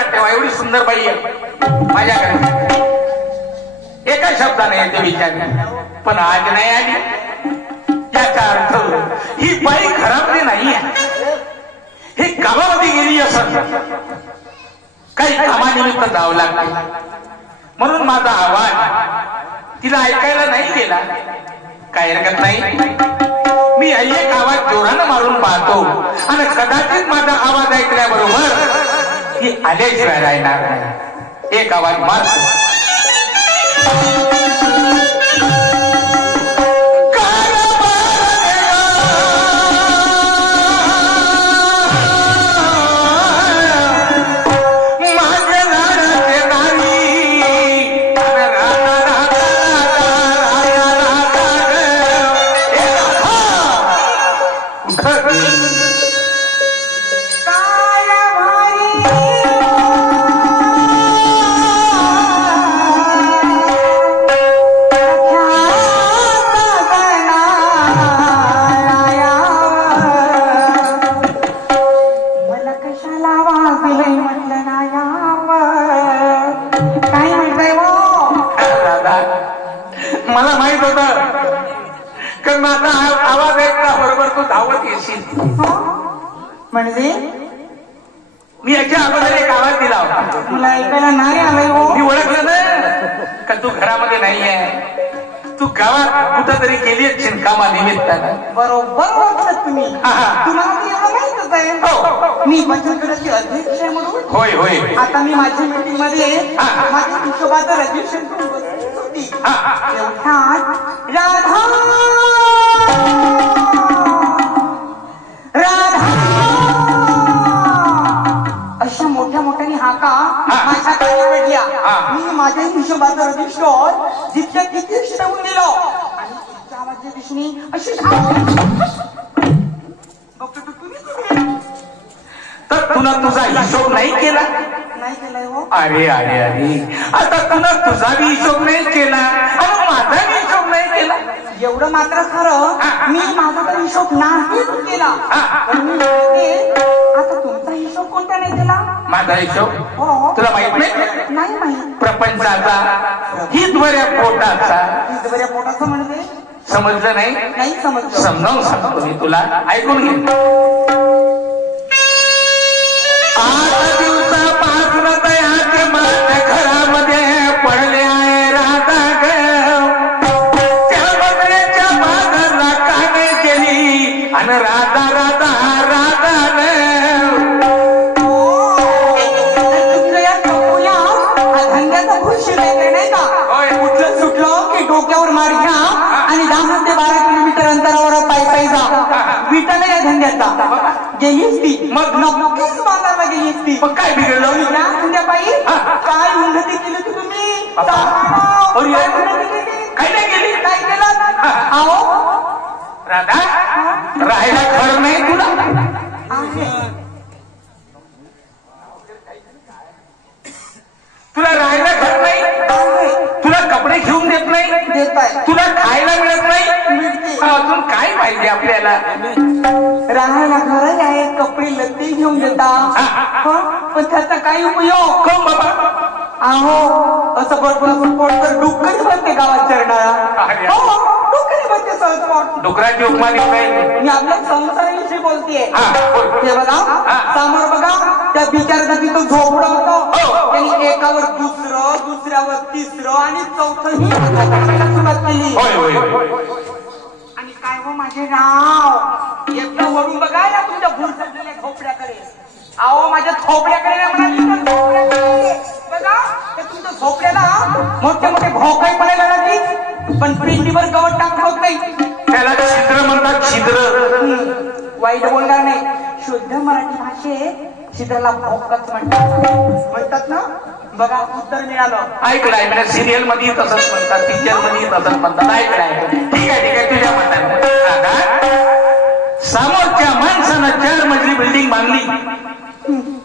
लक्षात ठेवा, एवढी सुंदर बाई आहे माझ्याकडे, एका शब्दाने येते विचारली, पण आज नाही आली। याचा अर्थ ही बाई घरामध्ये नाही आहे, ही गावामध्ये गेली असं, काही कामानिमित्त जावं लागलं, म्हणून माझा आवाज तिला ऐकायला नाही गेला। काय हरकत नाही, मी एक आवाज जोरानं मारून पाहतो आणि कदाचित माझा आवाज ऐकल्याबरोबर ती आल्याशिवाय राहणार नाही। एक आवाज मारतो, मला माहित होत की माझा आवाज ऐकला बरोबर तू धावत येशील। म्हणजे मी याच्या अगोदर एक आवाज दिला होता, तुला ऐकायला नाही आलंय हो। मी ओळखलं ना का तू घरामध्ये नाहीये, तू गावात कुठंतरी गेली असशील कामा निमित्तानं। बरोबर ओळखलं तुम्ही, तुम्हाला ते एवढं माहितच आहे मी बचत गटाची अध्यक्ष आहे म्हणून। होय होय, आता मी माझ्या मीटिंग मध्ये माझ्या हिशोबाचं रजिस्ट्रेशन करून बसली होती, तेवढ्यात राधा राधा अशा मोठ्या मोठ्याने हाका माझ्या कानी पडल्या। मी माझ्या हिशोबाचं रजिस्टर जितक्या किती ठेवून दिलं आणि तिच्या आवाजच्या दिशेने अशी बघतो तुम्ही तर तुला तुझा हिशोब नाही केला? नाही केलाय हो। अरे अरे अरे, आता तुला तुझा बी हिशोब नाही केला आणि माझा बी हिशोब नाही केला। एवढं मात्र खरं मी माझा तर हिशोब नाही केला, पण मी म्हणते आता तुमचा हिशोब कोणता नाही केला? माझा हिशोब हो तुला माहित नाही? नाही माहित। प्रपंचाचा हितभऱ्या पोटाचा। हितभऱ्या पोटाचं म्हणजे समजलं नाही? नाही समजलं। समजावून सांगतो मी तुला, ऐकून घे। 8 दिवसापासून तयाचे माझ्या घरामध्ये पडले आहे राधा ग, त्या बकऱ्याच्या बाजारला काने केली आणि राधा राधा राधा ग। तुमचं या टोकूया धंद्याचा खुशी नाही का? कुठलं सुटलं की डोक्यावर मार घ्या आणि 10 ते 12 किलोमीटर अंतरावर पायी पायी जा, विटा या धंद्याचा। गेलीच ती मग नक्कीच बाजारला गेलीच ती। मग काय बिघडलं? या संध्याकाळी काय उन्नती केली की तुम्ही? काय उन्नती केली? काय नाही केली? काय केलं? अहो राधा, राहायला घर नाही तुला? तुला राहायला घर नाही, तुला कपडे घेऊन देत नाही, देत आहे, तुला खायला मिळत नाही, मिळते। अजून काय पाहिजे आपल्याला? राहायला घरही आहे, कपडे लत्ते घेऊन देतात, पण त्याचा काही उपयोग? कोण बाबा? अहो असं पोट तर डुक्करी बनते गावात चरणारा। डुक्करी बनते सहजपोट। डुकराची उपमा देत नाही, मी आपल्या संसाराविषयी बोलतेय। बोल। हे बघा समोर बघा त्या बिचाराचा तिथं झोपडं होतं, त्यांनी एकावर दुसरं, दुसऱ्यावर तिसरं आणि चौथंही सुरुवात केली। होय होय, आणि काय हो माझे राव, एकटं वरून बघा या तुमच्या भुरसटलेल्या झोपड्याकडे। अहो माझ्या झोपड्याकडे नाही म्हणाली, तर झोपड्याकडे बघा, ते तुमच्या झोपड्याला मोठे मोठे भोकाई पडायला लागली, पण पिंडीवर गवत टाकत होत नाही। त्याला छिद्र म्हणतात, छिद्र। वाईट बोलणार नाही, शुद्ध मराठी भाषेत छिद्राला भोकच म्हणतात ना। बघा उत्तर मिळालं। ऐकलंय म्हणजे सिरियल मध्ये तसंच म्हणतात, पिक्चर मध्ये तसंच म्हणतात, ऐकलंय। ठीक आहे ठीक आहे, तुझ्या म्हणतात समोरच्या माणसानं 4 मजली बिल्डिंग बांधली,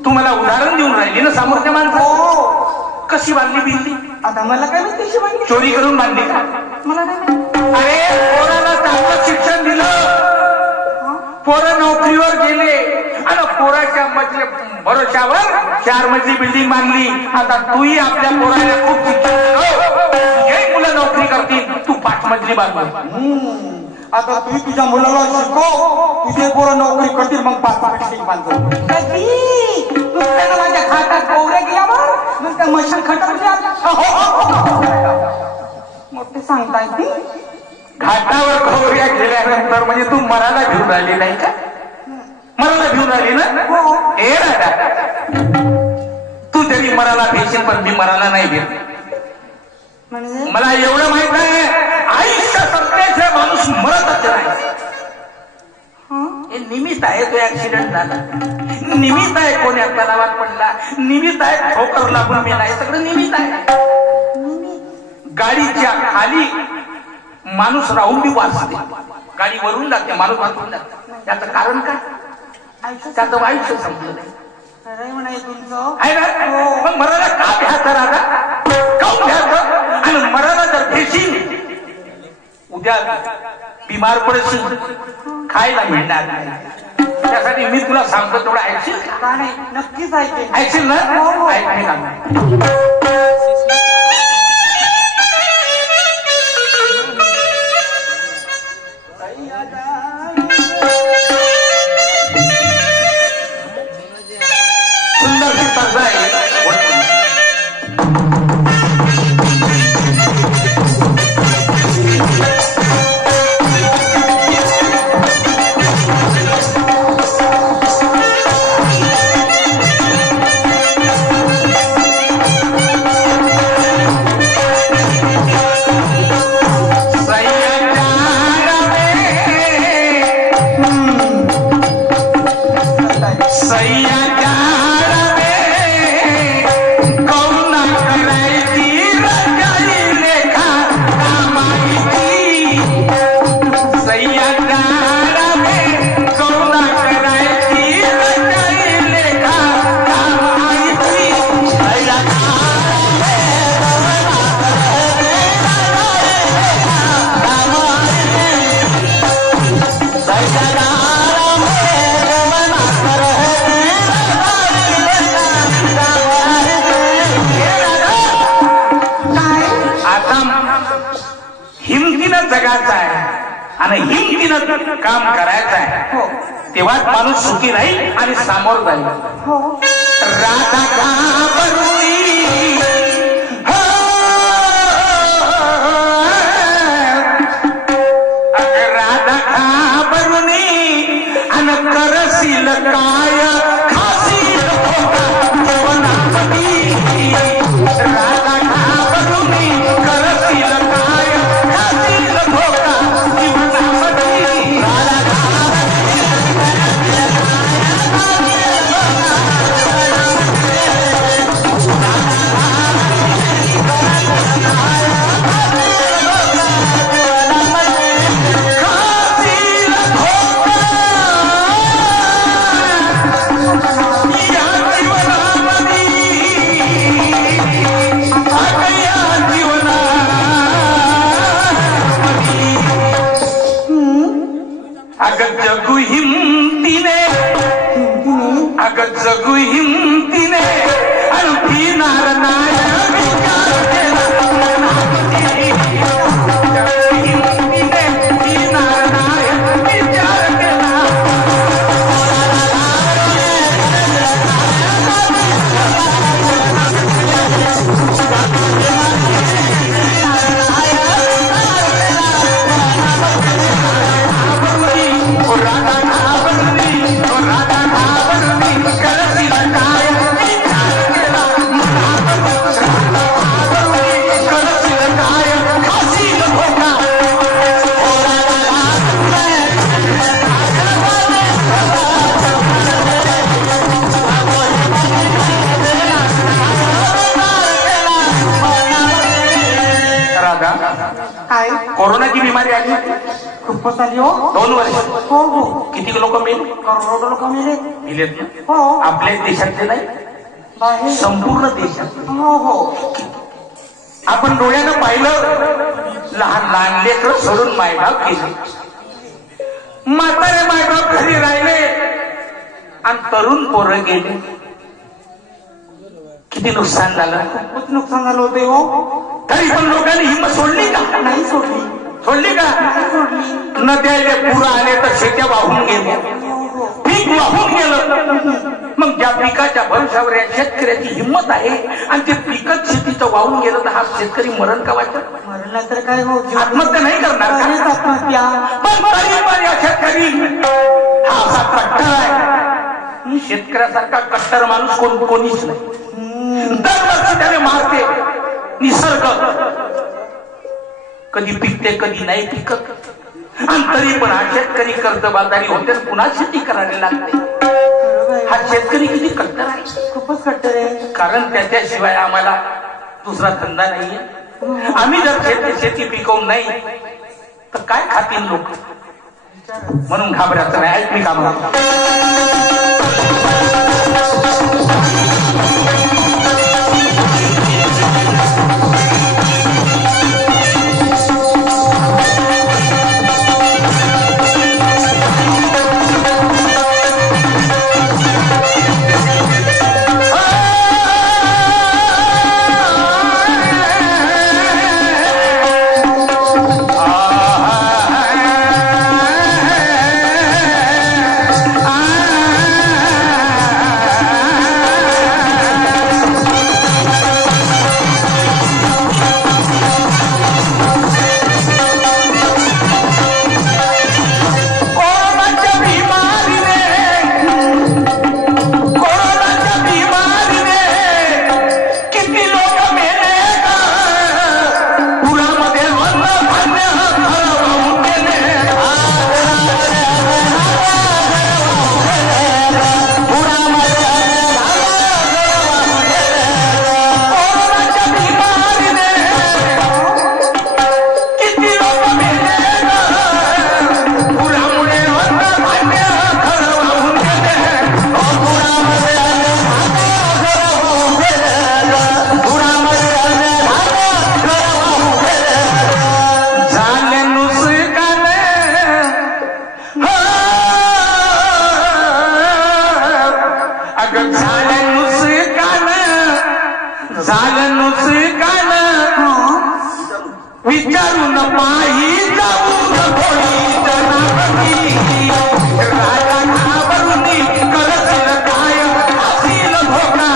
तू मला उदाहरण देऊन राहिली ना समोरच्या माणसानं कशी बांधली बिल्डिंग? आता मला काय माहिती कशी बांधली? चोरी करून बांधली का? मला नाही माहिती। अरे पोराला चांगलं शिक्षण दिलं, पोरं नोकरीवर गेले आणि पोराच्या मधले भरोशावर 4 मजली बिल्डिंग बांधली. आता तूही आपल्या पोराला खूप शिक्षण मुलं नोकरी करतील, तू 5 मजली बांधली. आता तू तुझ्या मुलाला शिकव, तुझे पोरं नोकरी करतील, मग 5 बिल्डिंग बांधतो. माझ्या खात्यात कवऱ्या गेल्यावर मग त्या मशीन खटकल्या. मोठे सांगताय ती घाटावर कवऱ्या गेल्यानंतर म्हणजे तू मराला घेऊन राहिली नाही का? मराला घेऊन राहिली ना? हे राजा तू तरी मराला भेटशील, पण मी मराला नाही भेट. मला एवढं माहित आहे, आयुष्य संपल्याशिवाय माणूस मरतच नाही. हे निमित्त आहे. तो ऍक्सिडेंट झाला, निमित्त आहे. कोण्या तलावात पडला, निमित्त आहे. ठोकर लागून मेला, हे सगळं निमित्त आहे. गाडीच्या खाली माणूस राहून बी वाचते, गाडी वरून जाते, माणूस वाचून जाते. त्याचं कारण काय? त्याचं आयुष्य संपलं नाही. आहे ना? मग मराला का भ्यायचं राजा? काऊन भ्यायचं? आणि मराला जर भेशील, उद्या बिमार पडशील, खायला मिळणार नाही. त्यासाठी मी तुला सांगतो, तेवढं ऐकशील का? नाही, नक्कीच ऐकेल. ऐकशील ना? ऐक ना. सुंदरशी तर्ज आहे. जगायचं आहे आणि हिमतीनं काम करायचं आहे, तेव्हाच माणूस सुखी राहील आणि सामोर जाईल. राधा घाबरुनी, राधा घाबरुनी आणि करशील काय खाशील जीवनामध्ये. राधा घाबरुनी करशील काय खाशील धोका जीवनामध्ये. अगं जगू हिमतीने, अगं जगू हिमतीने आणि फिरणार नाही विचार केला. हिमतीने फिरणार नाही विचार केला. राधा घाबरली, राधा घाबरली करशील काय विचार केला. राधा घाबरली करशील काय खाशील धोका. राधा, काय कोरोनाची बिमारी आली, खूपच आली हो. 2 वर्ष. हो हो, किती लोक मेले? करोडो लोक मेले. मेलेत ना? हो, आपल्याच देशातले नाही, बाहेर. संपूर्ण देशात. हो हो, आपण डोळ्यानं पाहिलं, लहान लहान लेकरं सोडून मायबाप गेले, म्हातारे मायबाप घरी राहिले आणि तरुण पोरं गेले. किती नुकसान झालं. खूपच नुकसान झालं होते हो. तरी पण लोकांनी हिंमत सोडली का? नाही सोडली. सोडली का? नाही सोडली. नद्याले पूर आले तर शेत्या वाहून गेले, पीक वाहून गेलं. मग ज्या पिकाच्या भविष्यावर या शेतकऱ्याची हिंमत आहे आणि ते पिकच शेतीचं वाहून गेलं तर हा शेतकरी मरण का वाटत? मरला तर काय हो, आत्महत्या नाही करणार का? आत्महत्या. पण तरी पण या शेतकरी हा असा कट्टर आहे. शेतकऱ्यासारखा कट्टर माणूस कोणीच नाही. दरवर्षी त्याने मारते. निसर्ग कधी पिकते कधी नाही पिकत, आणि तरी पण हा शेतकरी कर्जबाजारी होते, पुन्हा शेती करावी लागते. हा शेतकरी किती कट्टर आहे. खूपच कट्टर आहे. कारण त्याच्याशिवाय आम्हाला दुसरा धंदा नाहीये. आम्ही जर शेती पिकवून नाही तर काय खातील लोक. म्हणून घाबरायचं नाही. ऐक मी का म्हणतो, विचारून पायी जाऊ राजा घाबरून करशील काय असील धोका.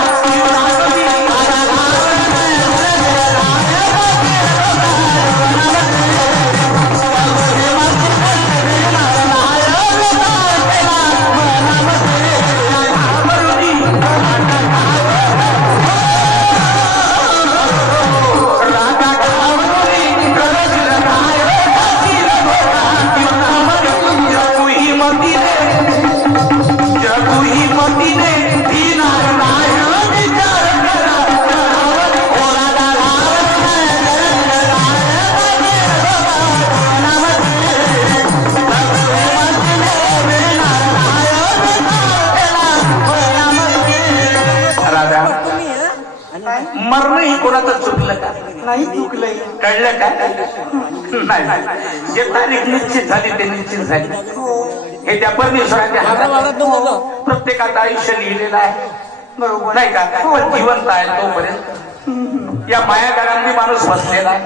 मरण ही कोणाचं चुकलं का? नाही चुकलंय. कळलं का? नाही. जे तारीख निश्चित झाली ते निश्चित झाली. हे त्या परमेश्वराच्या हातात प्रत्येकाचं आयुष्य लिहिलेलं आहे. बरोबर नाही का? पण जिवंत आहे तोपर्यंत या मायागाळांनी माणूस फसलेला आहे.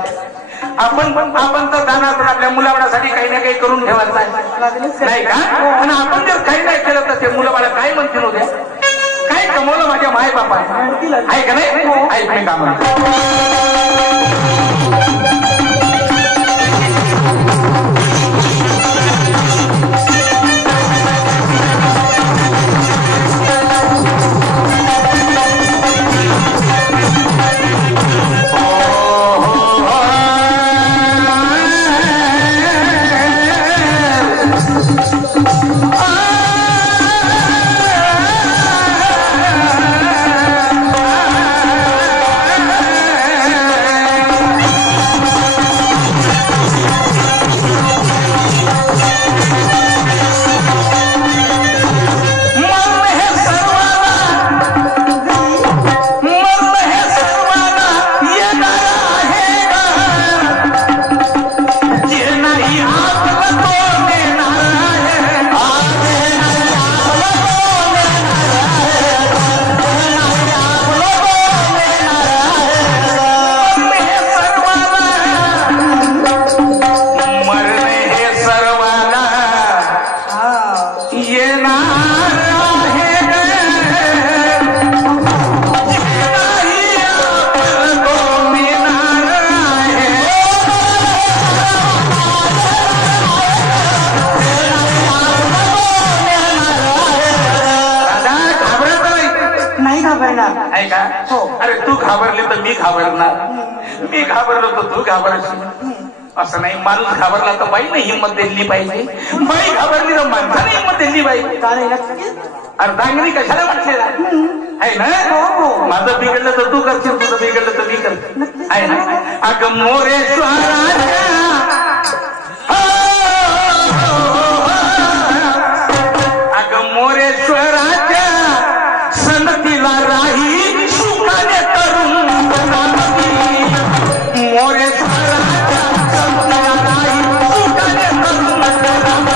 आपण तर जाणार, पण आपल्या मुलाबाळासाठी काही ना काही करून ठेवायचं आहे, नाही का? आणि आपण जर काही नाही केलं तर ते मुलाबाळा काय म्हणतील उद्या? काय कमवलं माझ्या माय बापा आहे का नाही? ऐक मी का म्हणतो, अरे तू घाबरली तर मी घाबरणार, मी घाबरलो तर तू घाबरशील. असं नाही, माणूस घाबरला तर बाईने हिंमत दिली पाहिजे, बाई घाबरली तर माणसाने हिंमत दिली पाहिजे. अर्धांगिनी कशाला म्हटलेला आहे ना. माझं बिघडलं तर तू करशील, तुझं बिघडलं तर मी करशील आहे ना. अगं मोरेश्वराच्या अगं मोरेश्वराच्या सनतीला राही सुखाने तरुण मोरेश्वराच्या सनतीला राही सुखाने तरुण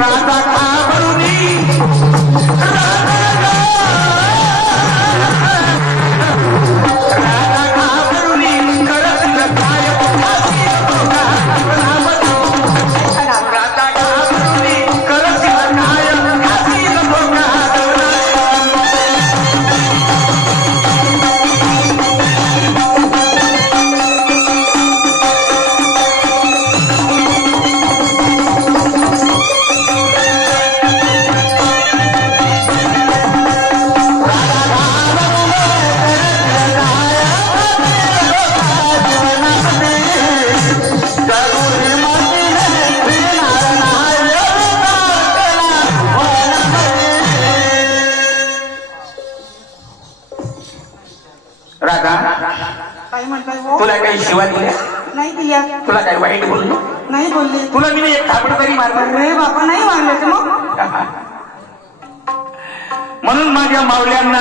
राधा घाबरुनी तुला काही शिवा दिल्या नाही दिल्या, तुला काही वाईट बोललो नाही बोलले, तुला मी एक थापड तरी मारलं रे बापा नाही मारले मग. म्हणून माझ्या मावल्यांना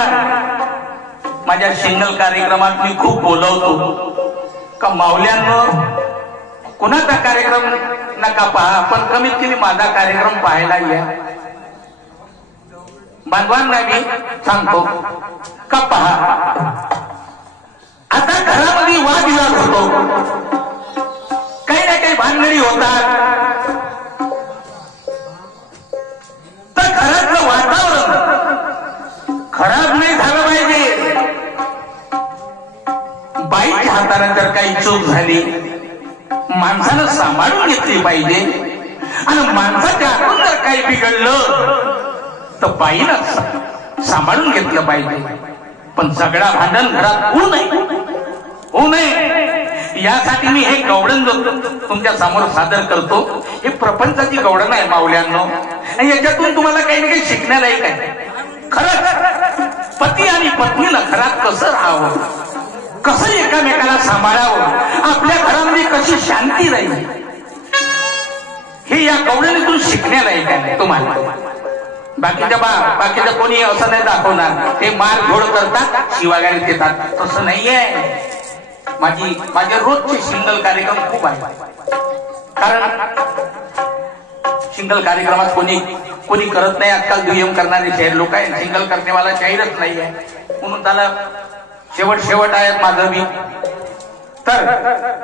माझ्या सिंगल कार्यक्रमात मी खूप बोलवतो का मावल्यांना कुणाचा कार्यक्रम नका पहा, पण कमीत कमी माझा कार्यक्रम पाहायला या. बांधवांना मी सांगतो का पहा, आता घरामध्ये वादविवाद होतो, काही ना काही भानगडी होतात, तर घरातलं वातावरण खराब नाही झालं पाहिजे. बाईच्या हाताने जर काही चूक झाली माणसानं सांभाळून घेतली पाहिजे, आणि माणसाच्या हातून जर काही बिघडलं तर बाईनं सांभाळून घेतलं पाहिजे. पण सगळा भांडण घरात होऊ नये यासाठी मी हे गवडण तुमच्या समोर सादर करतो. हे प्रपंचाची गवडण आहे मावल्यांनो, आणि याच्यातून तुम्हाला काही ना काही शिकण्यालायक आहे. खरंच पती आणि पत्नीला घरात कसं राहावं, कसं एकामेकाला सांभाळावं, आपल्या घरामध्ये कशी शांती राहील, हे या गवडणीतून शिकण्यालायक आहे तुम्हाला. बाकीच्या कोणी असं नाही दाखवणार, ते मार घोड करतात, शिवागारी देतात, तसं नाहीये. माझे रोजचे सिंगल कार्यक्रम खूप आहे, कारण सिंगल कार्यक्रमात कोणी करत नाही. आजकाल दुय्यम करणारे शहर लोक आहे, सिंगल करण्यावाला शाहीरच नाही आहे. म्हणून त्याला शेवट आहे माझं मी. तर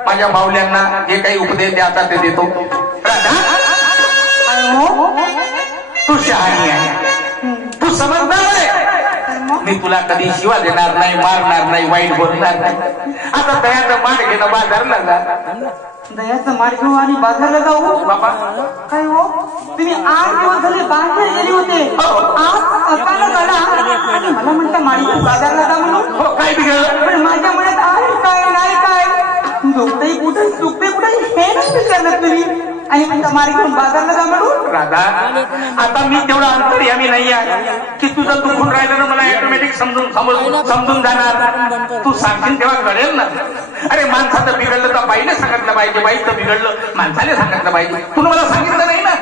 माझ्या माऊल्यांना जे काही उपदेश द्यायचा ते देतो. तू शहाणी आहे, तू समजदार आहे, मी तुला कधी शिवा देणार नाही, मारणार नाही, वाईट बोलणार नाही. आता दयाचं माठ घेणं बाजारला जा. दयाचं माठ घेऊ आणि बाजारला जाऊ बाबा. काय हो, तुम्ही 8 दिवस झाले बाहेर गेले होते, आज अचानक आला आणि मला म्हणता माळीच्या बाजारला जा म्हणून. हो, काय बिघडलं? पण माझ्या मनात आहे काय नाही काय, दुखतही कुठे सुखते कुठे हे नाही विचारलं तुम्ही, आणि म्हणता मारी घेऊन बाजारला जा म्हणून. राधा, आता मी तेवढा अंतर्यामी नाही आहे की तुझं दुखून राहिलं ना मला ऑटोमॅटिक समजून जाणार. तू सांगशील तेव्हा कळेल ना. अरे माणसाचं बिघडलं तर बाईने सांगितलं पाहिजे, बाईचं बिघडलं माणसाने सांगितलं पाहिजे. तू मला सांगितलं नाही ना.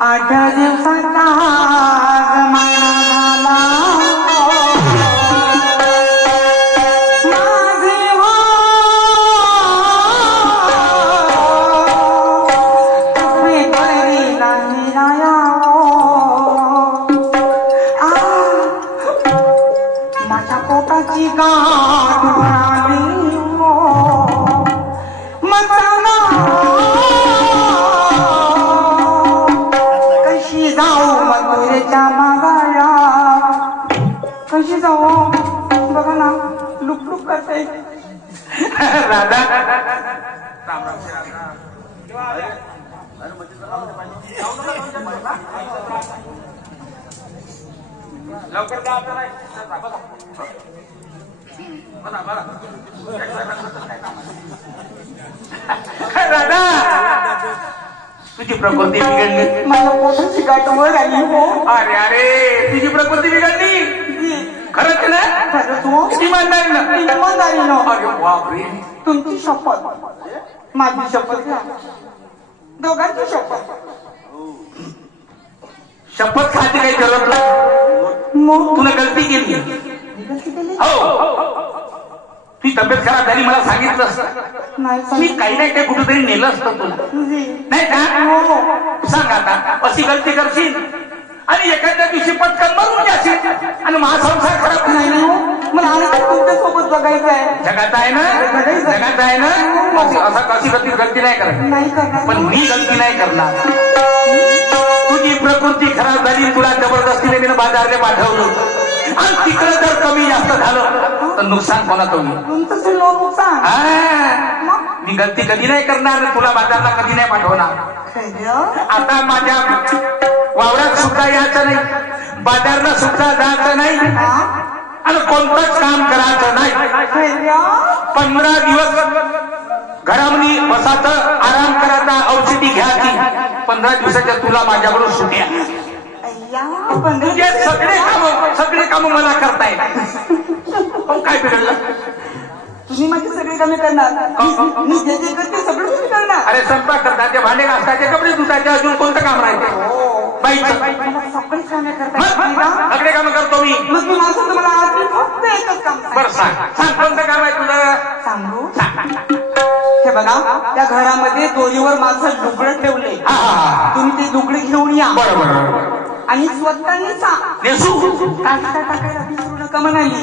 8 दिवसाचा जमाना झाला राधा, लवकर राधा तुझी प्रकृती बिघडली. माझ्या पोटाची गाठ वर आली हो. अरे अरे तुझी प्रकृती बिघडली. खरंच ना? खरंच हो. इमानदारी ना? इमानदारी ना. अरे बापरे. तुमची शपथ, माझी शपथ घ्या, दोघांची शपथ. शपथ खायची काही जरूरत नाही. मग तुला गलती केली. हो तुझी तब्येत खराब झाली मला सांगितलं असतं. मी काही नाही काही कुठेतरी नेलं असतं तुला नाही का? सांग आता अशी गलती करशील आणि एखाद्या दिवशी पटकन मरून जाशील आणि महासंसार खराब नाही. मला आणि तुमच्या सोबत बघायचं आहे. जगात आहे ना? जगात आहे ना? असं कशी गलती नाही करत. पण मी गलती नाही करणार. तुझी प्रकृती खराब झाली तुला जबरदस्तीने मी बाजारला पाठवलं आणि तिकडे जर कमी जास्त झालं तर नुकसान कोणाचं होईल? तुमचं नुकसान. मी गलती कधी नाही करणार. तुला बाजारला कधी नाही पाठवणार. आता माझ्या वावरात सुद्धा यायचं नाही, बाजारला सुद्धा जायचं नाही आणि कोणतंच काम करायचं नाही. 15 दिवस घरामध्ये बसायचं, आराम करायचा, औषधी घ्यायची. 15 दिवसाच्या तुला माझ्याकडून सुट्या. तुझे सगळे काम मला करता येत. काय बिघडलं? तुम्ही माझी सगळी कामे करणार. मी जे जे करते सगळं तुम्ही करणार. अरे स्वयंपाक करताचे, भांडे घासताचे, कपडे धुताचे, अजून कोणतं काम राहते? बाईचं सगळी कामे करता. सगळे काम करतो मी. मग मी माझं तुम्हाला आज मी फक्त एकच काम. बरं सांग कोणतं काम आहे तुझं? सांगू? हे बघा त्या घरामध्ये दोरीवर माझं लुगडं ठेवले. तुम्ही ते लुगडे घेऊन या. बरोबर. आणि स्वतःने काष्टा टाकायला विसरू नका म्हणाली.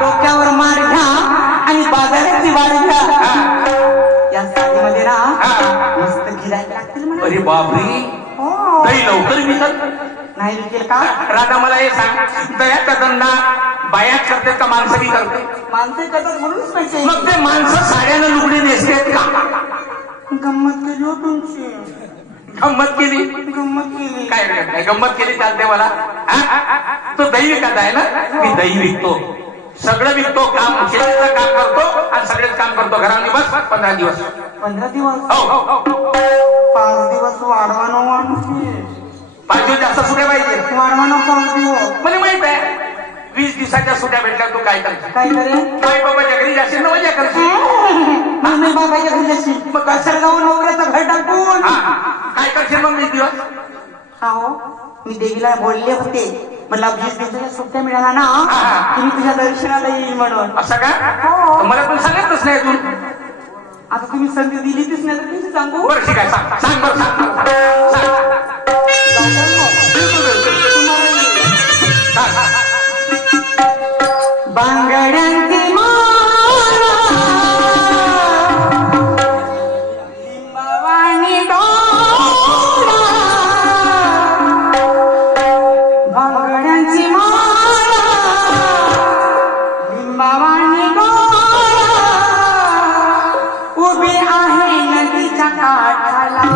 डोक्यावर मार घ्या आणि बाजाराची वाढ घ्या. या साडीमध्ये ना मस्त गिरायला लागतील म्हणा. अरे बापरे. काही लवकर विकत नाही विकेल का? राधा मला हे सांग, दयाचा धंदा बायाच करते का माणसं बी करते? माणसं करतात म्हणूनच पैसे. मग ते माणसं साड्यानं लुगडी नेसतेत का? गंमत केली हो तुमची. गंमत केली? गंमत केली. काय गंमत केली चालते मला? तो दही विकत आहे ना? मी दही विकतो, सगळं विकतो, काम शेतीचं काम करतो आणि सगळेच काम करतो घरामध्ये. बस 15 दिवस. 15 दिवस? हो. 5 दिवस वाढवानो. 5 दिवस जास्त सुट्या पाहिजे. वाढवानो 5 दिवस. मला माहित आहे 20 दिवसाच्या सुट्या भेटल्या तू काय करशील? काय करेन? आई बाबाच्या घरी जाशील ना मजा करशील. मी बाबाच्या घरी जाशील. मग कशाला जाऊन नवऱ्याचं घर टाकून काय करशील मग 20 दिवस? हो मी देवीला बोलले होते, मला 20 दिवसाच्या सुट्ट्या मिळाला ना की मी तुझ्या दर्शनाला येईल म्हणून. असं का? मला पण सांगितलंच नाही अजून. आता तुम्ही संधी दिलीच नाही तर किती सांगू? बरं ठीक आहे सांग बरं सांग. बांगड्यांची माळा लिंबावानी डोळा. बांगड्यांची माळा लिंबावानी डोळा उभी आहे नदीच्या काठाला.